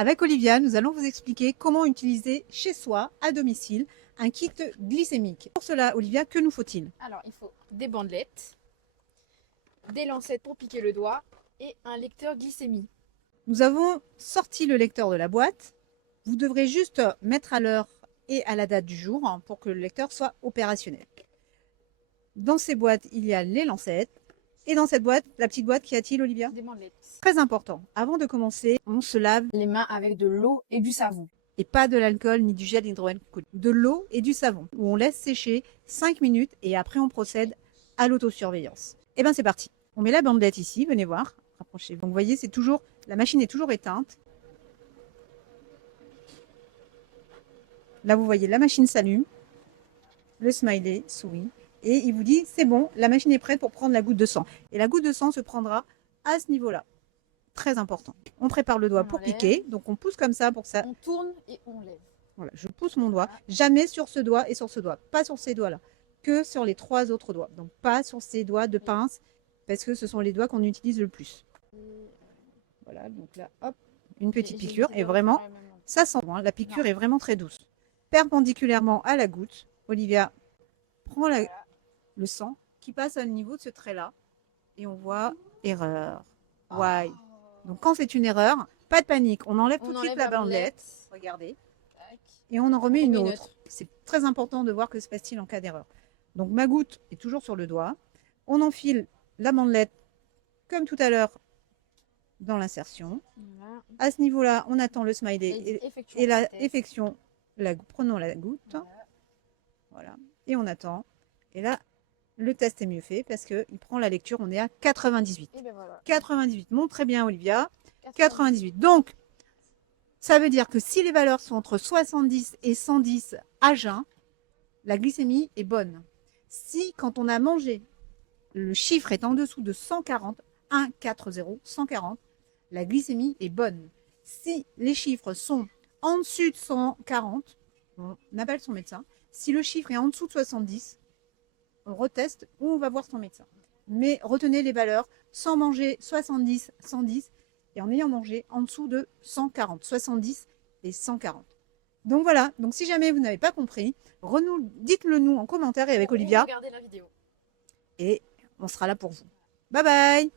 Avec Olivia, nous allons vous expliquer comment utiliser chez soi, à domicile, un kit glycémique. Pour cela, Olivia, que nous faut-il? Alors, il faut des bandelettes, des lancettes pour piquer le doigt et un lecteur glycémie. Nous avons sorti le lecteur de la boîte. Vous devrez juste mettre à l'heure et à la date du jour pour que le lecteur soit opérationnel. Dans ces boîtes, il y a les lancettes. Et dans cette boîte, la petite boîte, qu'y a-t-il, Olivia? Des bandelettes. Très important. Avant de commencer, on se lave Les mains avec de l'eau et du savon. et pas de l'alcool ni du gel hydroalcoolique. De l'eau et du savon, où on laisse sécher 5 minutes et après on procède à l'autosurveillance. Et bien c'est parti. On met la bandelette ici, venez voir, rapprochez-vous. Donc vous voyez, c'est toujours, la machine est toujours éteinte. Là vous voyez, la machine s'allume, le smiley sourit et il vous dit c'est bon, la machine est prête pour prendre la goutte de sang. Et la goutte de sang se prendra à ce niveau-là. Très important. On prépare le doigt pour piquer, donc on pousse comme ça pour que ça. On tourne et on lève. Voilà, je pousse mon doigt, jamais sur ce doigt et sur ce doigt, pas sur ces doigts-là, que sur les 3 autres doigts. Donc pas sur ces doigts de pince, parce que ce sont les doigts qu'on utilise le plus. Voilà, donc là, hop, une petite piqûre, et vraiment, ça sent bon, hein, la piqûre est vraiment très douce. Perpendiculairement à la goutte, Olivia prend le sang qui passe au niveau de ce trait-là, et on voit erreur. Why? Donc quand c'est une erreur, pas de panique, on enlève tout de suite la bandelette. Regardez. Et on en remet une autre. C'est très important de voir que se passe-t-il en cas d'erreur. Donc ma goutte est toujours sur le doigt. On enfile la bandelette comme tout à l'heure dans l'insertion. Voilà. À ce niveau-là, on attend le smiley et la effection. Prenons la goutte. Voilà. Et on attend. Et là, le test est mieux fait parce qu'il prend la lecture. On est à 98. Et ben voilà. 98. Montre très bien, Olivia. 98. Donc, ça veut dire que si les valeurs sont entre 70 et 110 à jeun, la glycémie est bonne. Si, quand on a mangé, le chiffre est en dessous de 140, 140, 140, la glycémie est bonne. Si les chiffres sont en dessus de 140, on appelle son médecin. Si le chiffre est en dessous de 70, on reteste ou on va voir son médecin. Mais retenez les valeurs sans manger 70, 110 et en ayant mangé en dessous de 140, 70 et 140. Donc voilà, donc si jamais vous n'avez pas compris, dites-le nous en commentaire et avec Olivia. Regardez la vidéo. Et on sera là pour vous. Bye bye!